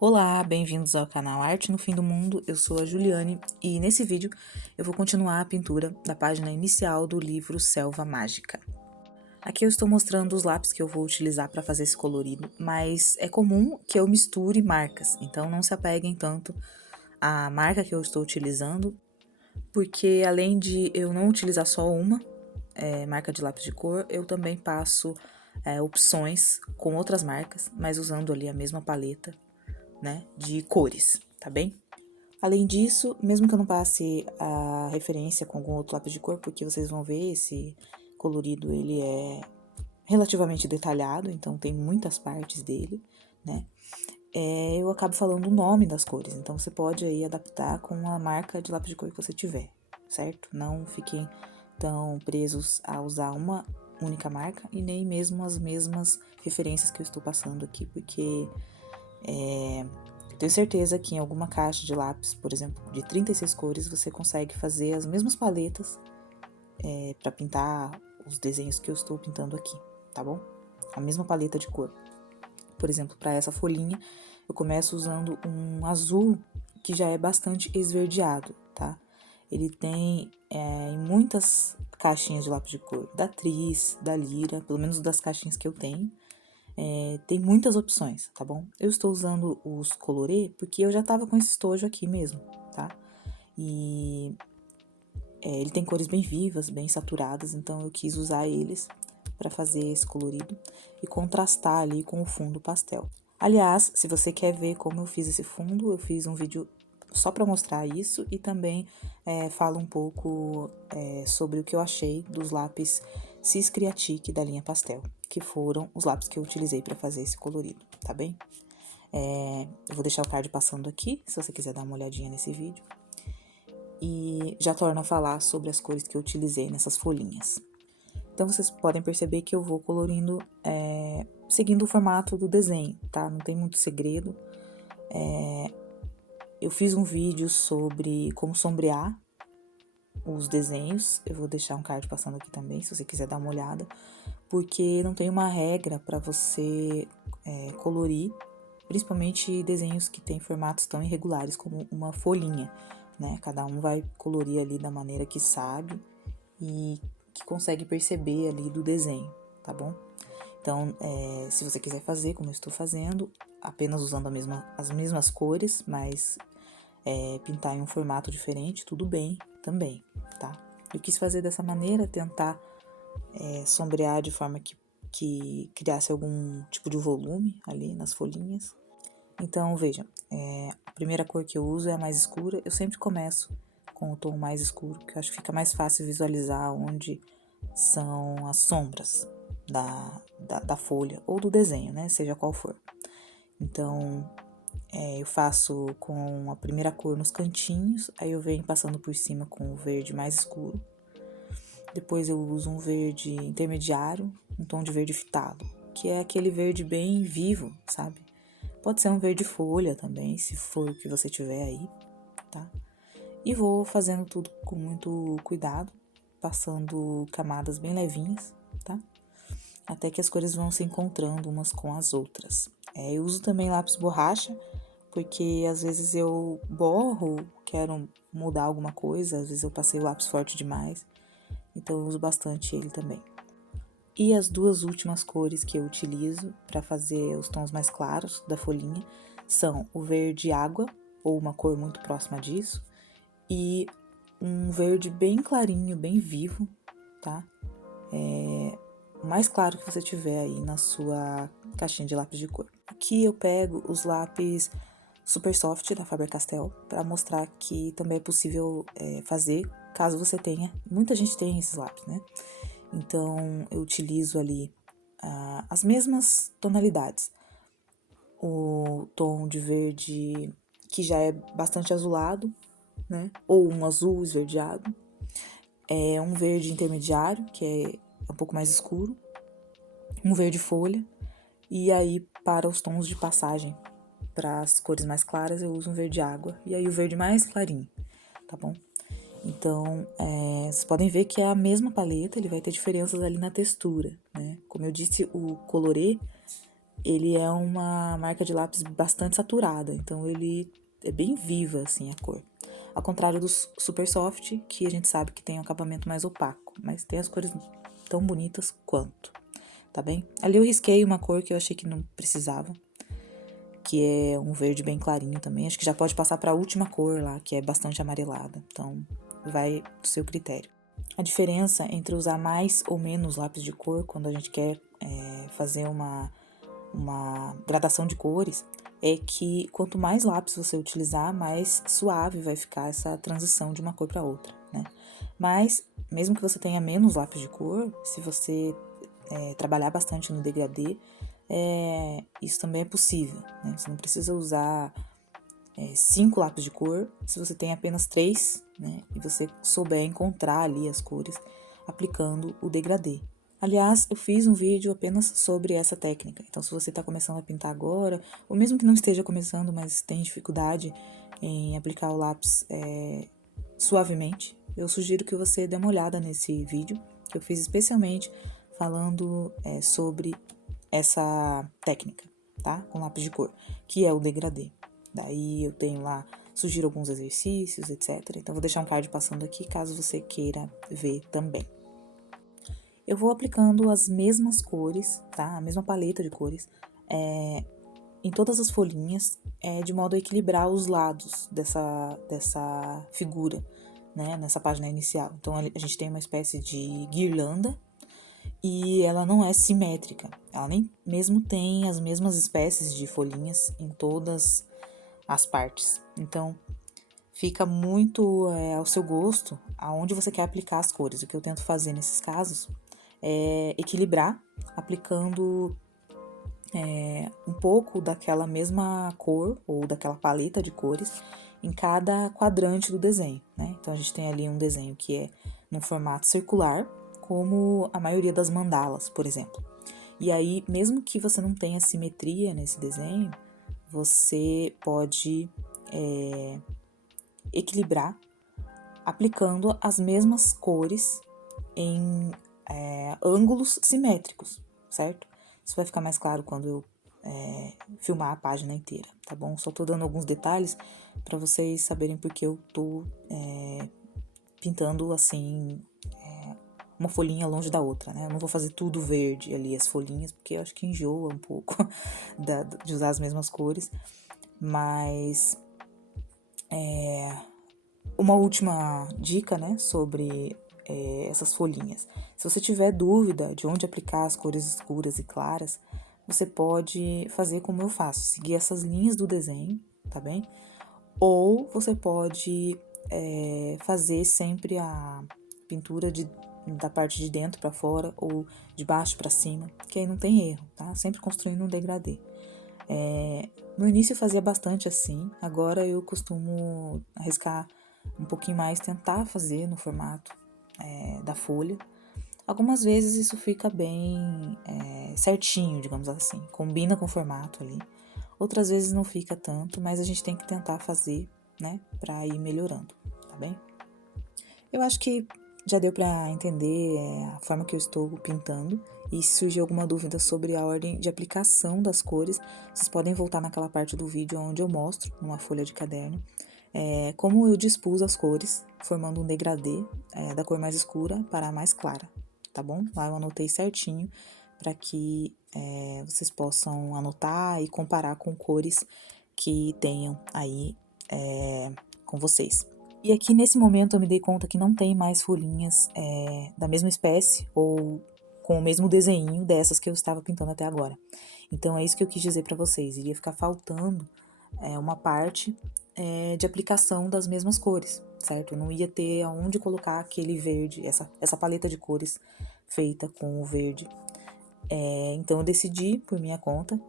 Olá, bem-vindos ao canal Arte no Fim do Mundo, eu sou a Juliane e nesse vídeo eu vou continuar a pintura da página inicial do livro Selva Mágica. Aqui eu estou mostrando os lápis que eu vou utilizar para fazer esse colorido, mas é comum que eu misture marcas, então não se apeguem tanto à marca que eu estou utilizando, porque além de eu não utilizar só uma marca de lápis de cor, eu também passo opções com outras marcas, mas usando ali a mesma paleta, né, de cores, tá bem? Além disso, mesmo que eu não passe a referência com algum outro lápis de cor, porque vocês vão ver, esse colorido ele é relativamente detalhado, então tem muitas partes dele, né? Eu acabo falando o nome das cores, então você pode aí adaptar com a marca de lápis de cor que você tiver, certo? Não fiquem tão presos a usar uma única marca e nem mesmo as mesmas referências que eu estou passando aqui, porque tenho certeza que em alguma caixa de lápis, por exemplo, de 36 cores, você consegue fazer as mesmas paletas para pintar os desenhos que eu estou pintando aqui, tá bom? A mesma paleta de cor. Por exemplo, para essa folhinha, eu começo usando um azul que já é bastante esverdeado, tá? Ele tem em muitas caixinhas de lápis de cor, da Tris, da Lira, pelo menos das caixinhas que eu tenho, tem muitas opções, tá bom? Eu estou usando os colorê porque eu já tava com esse estojo aqui mesmo, tá? E ele tem cores bem vivas, bem saturadas, então eu quis usar eles para fazer esse colorido e contrastar ali com o fundo pastel. Aliás, se você quer ver como eu fiz esse fundo, eu fiz um vídeo só para mostrar isso e também falo um pouco sobre o que eu achei dos lápis Cis Creatique da linha Pastel, que foram os lápis que eu utilizei para fazer esse colorido, tá bem? Eu vou deixar o card passando aqui, se você quiser dar uma olhadinha nesse vídeo. E já torno a falar sobre as cores que eu utilizei nessas folhinhas. Então, vocês podem perceber que eu vou colorindo seguindo o formato do desenho, tá? Não tem muito segredo. Eu fiz um vídeo sobre como sombrear os desenhos. Eu vou deixar um card passando aqui também, se você quiser dar uma olhada. Porque não tem uma regra para você colorir, principalmente desenhos que têm formatos tão irregulares como uma folhinha, né? Cada um vai colorir ali da maneira que sabe e que consegue perceber ali do desenho, tá bom? Então, se você quiser fazer como eu estou fazendo, apenas usando as mesmas cores, mas pintar em um formato diferente, tudo bem também, tá? Eu quis fazer dessa maneira, tentar sombrear de forma que criasse algum tipo de volume ali nas folhinhas. Então, vejam, a primeira cor que eu uso é a mais escura. Eu sempre começo com o tom mais escuro, porque eu acho que fica mais fácil visualizar onde são as sombras da folha ou do desenho, né? Seja qual for. Então, eu faço com a primeira cor nos cantinhos, aí eu venho passando por cima com o verde mais escuro. Depois eu uso um verde intermediário, um tom de verde fitado, que é aquele verde bem vivo, sabe? Pode ser um verde folha também, se for o que você tiver aí, tá? E vou fazendo tudo com muito cuidado, passando camadas bem levinhas, tá? Até que as cores vão se encontrando umas com as outras. Eu uso também lápis borracha, porque às vezes eu borro, quero mudar alguma coisa, às vezes eu passei o lápis forte demais, então eu uso bastante ele também. E as duas últimas cores que eu utilizo para fazer os tons mais claros da folhinha são o verde água, ou uma cor muito próxima disso, e um verde bem clarinho, bem vivo, tá? O mais claro que você tiver aí na sua caixinha de lápis de cor. Aqui eu pego os lápis Super Soft da Faber-Castell para mostrar que também é possível fazer caso você tenha. Muita gente tem esses lápis, né? Então eu utilizo ali as mesmas tonalidades. O tom de verde que já é bastante azulado, né? Ou um azul esverdeado. Um verde intermediário, que é um pouco mais escuro. Um verde folha. E aí, para os tons de passagem, para as cores mais claras, eu uso um verde água. E aí, o verde mais clarinho, tá bom? Então, vocês podem ver que é a mesma paleta, ele vai ter diferenças ali na textura, né? Como eu disse, o colorê, ele é uma marca de lápis bastante saturada, então ele é bem viva, assim, a cor. Ao contrário do Super Soft, que a gente sabe que tem um acabamento mais opaco, mas tem as cores tão bonitas quanto, tá bem? Ali eu risquei uma cor que eu achei que não precisava, que é um verde bem clarinho também. Acho que já pode passar para a última cor lá, que é bastante amarelada. Então, vai do seu critério. A diferença entre usar mais ou menos lápis de cor quando a gente quer fazer uma gradação de cores é que quanto mais lápis você utilizar, mais suave vai ficar essa transição de uma cor para outra, né? Mas, mesmo que você tenha menos lápis de cor, se você trabalhar bastante no degradê, isso também é possível, né? Você não precisa usar 5 lápis de cor se você tem apenas 3, né? E você souber encontrar ali as cores aplicando o degradê. Aliás, eu fiz um vídeo apenas sobre essa técnica. Então, se você está começando a pintar agora, ou mesmo que não esteja começando, mas tem dificuldade em aplicar o lápis suavemente, eu sugiro que você dê uma olhada nesse vídeo, que eu fiz especialmente falando sobre essa técnica, tá? Com lápis de cor, que é o degradê. Daí eu tenho lá, sugiro alguns exercícios, etc. Então, vou deixar um card passando aqui, caso você queira ver também. Eu vou aplicando as mesmas cores, tá? A mesma paleta de cores, em todas as folhinhas, de modo a equilibrar os lados dessa figura, né? Nessa página inicial. Então, a gente tem uma espécie de guirlanda, e ela não é simétrica. Ela nem mesmo tem as mesmas espécies de folhinhas em todas as partes. Então, fica muito ao seu gosto aonde você quer aplicar as cores. O que eu tento fazer nesses casos é equilibrar, aplicando um pouco daquela mesma cor ou daquela paleta de cores em cada quadrante do desenho, né? Então, a gente tem ali um desenho que é num formato circular, como a maioria das mandalas, por exemplo. E aí, mesmo que você não tenha simetria nesse desenho, você pode equilibrar aplicando as mesmas cores em ângulos simétricos, certo? Isso vai ficar mais claro quando eu filmar a página inteira, tá bom? Só tô dando alguns detalhes para vocês saberem porque eu tô pintando assim uma folhinha longe da outra, né? Eu não vou fazer tudo verde ali, as folhinhas, porque eu acho que enjoa um pouco de usar as mesmas cores. Mas uma última dica, né, sobre essas folhinhas. Se você tiver dúvida de onde aplicar as cores escuras e claras, você pode fazer como eu faço, seguir essas linhas do desenho, tá bem? Ou você pode fazer sempre a pintura da parte de dentro para fora ou de baixo para cima, que aí não tem erro, tá? Sempre construindo um degradê. No início eu fazia bastante assim, agora eu costumo arriscar um pouquinho mais, tentar fazer no formato da folha. Algumas vezes isso fica bem certinho, digamos assim, combina com o formato ali. Outras vezes não fica tanto, mas a gente tem que tentar fazer, né, pra ir melhorando, tá bem? Eu acho que já deu pra entender a forma que eu estou pintando. E se surgir alguma dúvida sobre a ordem de aplicação das cores, vocês podem voltar naquela parte do vídeo onde eu mostro, numa folha de caderno, como eu dispus as cores, formando um degradê da cor mais escura para a mais clara, tá bom? Lá eu anotei certinho para que vocês possam anotar e comparar com cores que tenham aí com vocês. E aqui nesse momento eu me dei conta que não tem mais folhinhas da mesma espécie ou com o mesmo desenho dessas que eu estava pintando até agora. Então é isso que eu quis dizer para vocês, iria ficar faltando uma parte de aplicação das mesmas cores, certo? Eu não ia ter aonde colocar aquele verde, essa paleta de cores feita com o verde. Então eu decidi, por minha conta,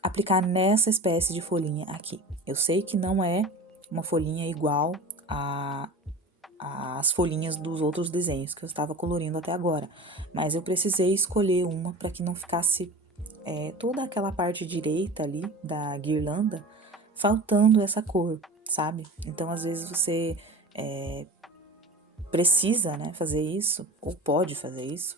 aplicar nessa espécie de folhinha aqui. Eu sei que não é uma folhinha igual às folhinhas dos outros desenhos que eu estava colorindo até agora, mas eu precisei escolher uma para que não ficasse toda aquela parte direita ali da guirlanda faltando essa cor, sabe? Então, às vezes você precisa, né, fazer isso, ou pode fazer isso,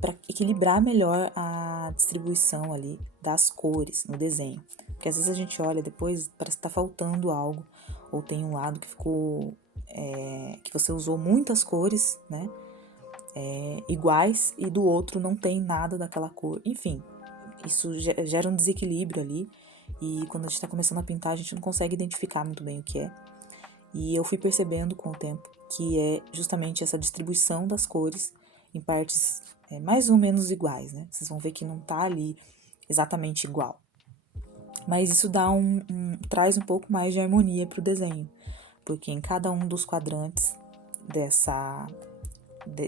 para equilibrar melhor a distribuição ali das cores no desenho. Porque às vezes a gente olha depois, parece que tá faltando algo, ou tem um lado que ficou, que você usou muitas cores, né, iguais, e do outro não tem nada daquela cor. Enfim, isso gera um desequilíbrio ali, e quando a gente tá começando a pintar, a gente não consegue identificar muito bem o que é. E eu fui percebendo com o tempo que é justamente essa distribuição das cores em partes mais ou menos iguais, né? Vocês vão ver que não tá ali exatamente igual. Mas isso traz um pouco mais de harmonia para o desenho, porque em cada um dos quadrantes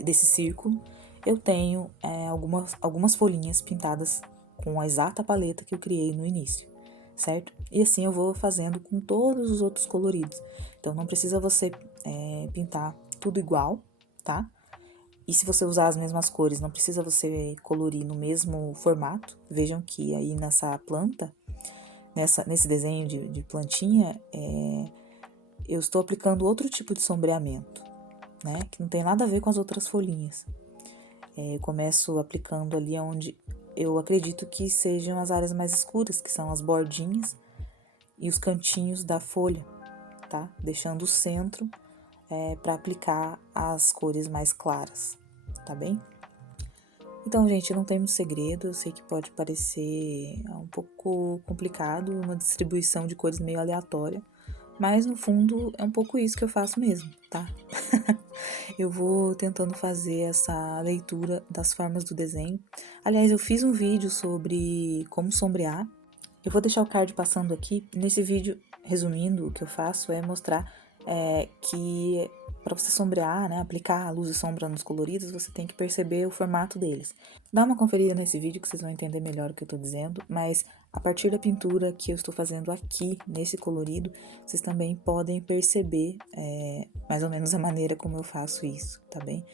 desse círculo eu tenho algumas folhinhas pintadas com a exata paleta que eu criei no início, certo? E assim eu vou fazendo com todos os outros coloridos. Então não precisa você pintar tudo igual, tá? E se você usar as mesmas cores, não precisa você colorir no mesmo formato. Vejam que aí nessa planta, nesse desenho de plantinha, eu estou aplicando outro tipo de sombreamento, né? Que não tem nada a ver com as outras folhinhas. Eu começo aplicando ali onde eu acredito que sejam as áreas mais escuras, que são as bordinhas e os cantinhos da folha, tá? Deixando o centro para aplicar as cores mais claras, tá bem? Então, gente, não tem muito segredo, eu sei que pode parecer um pouco complicado, uma distribuição de cores meio aleatória, mas no fundo é um pouco isso que eu faço mesmo, tá? Eu vou tentando fazer essa leitura das formas do desenho. Aliás, eu fiz um vídeo sobre como sombrear. Eu vou deixar o card passando aqui. Nesse vídeo, resumindo, o que eu faço é mostrar que para você sombrear, né, aplicar a luz e sombra nos coloridos, você tem que perceber o formato deles. Dá uma conferida nesse vídeo que vocês vão entender melhor o que eu tô dizendo, mas a partir da pintura que eu estou fazendo aqui, nesse colorido, vocês também podem perceber mais ou menos a maneira como eu faço isso, tá bem?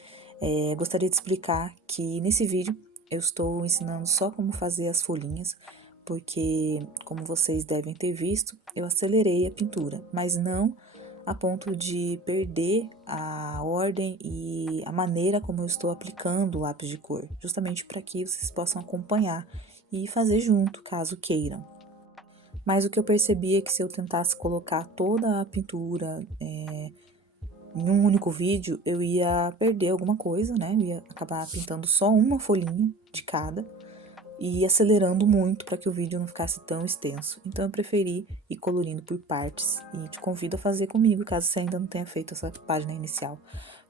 Gostaria de explicar que nesse vídeo eu estou ensinando só como fazer as folhinhas, porque, como vocês devem ter visto, eu acelerei a pintura, mas não a ponto de perder a ordem e a maneira como eu estou aplicando o lápis de cor, justamente para que vocês possam acompanhar e fazer junto, caso queiram. Mas o que eu percebi é que se eu tentasse colocar toda a pintura em um único vídeo, eu ia perder alguma coisa, né? Eu ia acabar pintando só uma folhinha de cada e acelerando muito para que o vídeo não ficasse tão extenso. Então eu preferi ir colorindo por partes e te convido a fazer comigo, caso você ainda não tenha feito essa página inicial,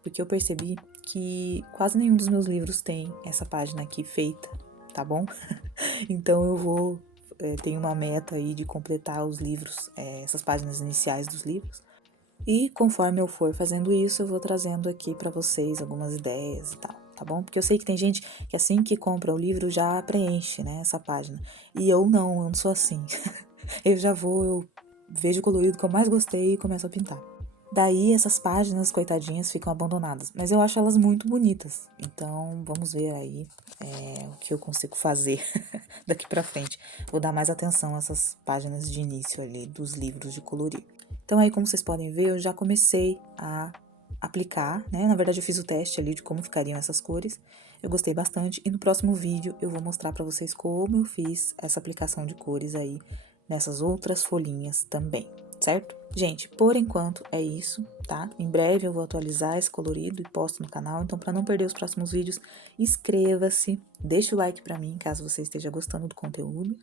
porque eu percebi que quase nenhum dos meus livros tem essa página aqui feita, tá bom? Então eu vou tenho uma meta aí de completar os livros, essas páginas iniciais dos livros. E conforme eu for fazendo isso, eu vou trazendo aqui para vocês algumas ideias e tal, tá bom? Porque eu sei que tem gente que assim que compra o livro já preenche, né, essa página. E eu não sou assim. Eu vejo o colorido que eu mais gostei e começo a pintar. Daí essas páginas, coitadinhas, ficam abandonadas. Mas eu acho elas muito bonitas. Então vamos ver aí o que eu consigo fazer daqui pra frente. Vou dar mais atenção a essas páginas de início ali dos livros de colorir. Então aí, como vocês podem ver, eu já comecei a aplicar, né? Na verdade, eu fiz o teste ali de como ficariam essas cores. Eu gostei bastante e no próximo vídeo eu vou mostrar pra vocês como eu fiz essa aplicação de cores aí nessas outras folhinhas também, certo? Gente, por enquanto é isso, tá? Em breve eu vou atualizar esse colorido e posto no canal, então para não perder os próximos vídeos, inscreva-se, deixa o like pra mim, caso você esteja gostando do conteúdo.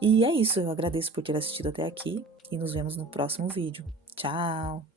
E é isso, eu agradeço por ter assistido até aqui e nos vemos no próximo vídeo. Tchau!